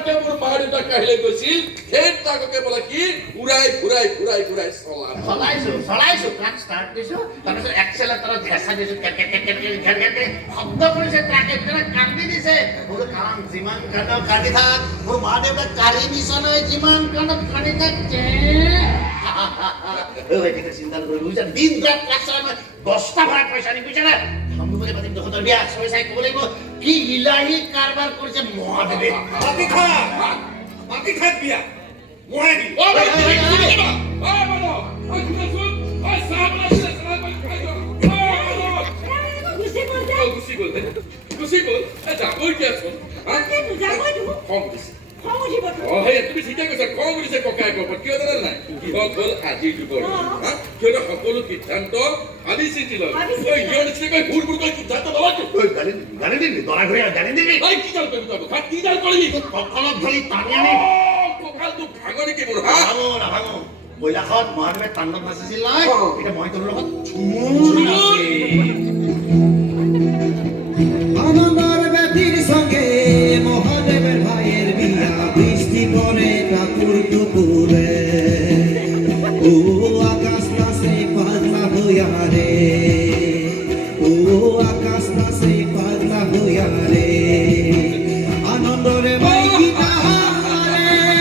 তাকে মোৰ মা দেউতাক কাহিলে গৈছিল সেই তাককে বোলে কি ঘূৰাই ঘূৰাই ঘূৰাই ঘূৰাই চলাইছো কাক ষ্টাৰ্ট দিছো তাৰপিছত এক্সেলেটৰত হেঁচা দিছো শব্দ কৰিছে ট্ৰাকে ভিতৰত কান্দি দিছে মোৰ কাম যিমান কান্দক কান্দি থাক মোৰ মা দেউতাক কাঢ়ি নিছ নহয় যিমান কান্দক কান্দি থাক চিন্তা নকৰিব বুজিছা দিন ৰাত ক্লাছ চলাই মই 10টা ভাড়া পইচা নি বুজিছা না সম্ভৱকে পাতিম তহঁতৰ বিয়া চবে চাই ক'ব লাগিব কি ইলাহী কাৰবাৰ কৰিছে মহাদেৱে মাটি খাত বিয়া মই দি গুচি গ'ল যাবই দিয়াচোন তুমি ঠিকে কৈছা খং উঠিছে ককাই কব কিয় জানে নাই কিহত হ'ল আজিৰ যুগৰ সিহঁতে সকলো সিদ্ধান্ত ভাবি চিন্তি লয় সিহঁৰ নিচিনাকৈ ভুল ভুলকৈ সিদ্ধান্ত নলয়তো গালি দিবি দৰা ঘূৰি গালি দিবি কি জাল কৰিবি তই ভাত কি জাল কৰিবি কঁকালত ধৰি টানি আনি কঁকালটো ভাঙো নেকি মোৰ নাভাঙো কৈলাশত মহাদেৱে তাণ্ডৱ নাচিছিল নহয় এতিয়া মই তোৰ লগত ঝুমুৰ আমার ব্যতির সঙ্গে মহাদেবের ভাইয়ের বিয়া বৃষ্টি পরে ঠাকুর টুকুরে ও আকাশ নাচে পাগলা হইয়া রে ও আকাশ নাচে পাগলা হইয়া রে আনন্দরে ভাই গীতা রে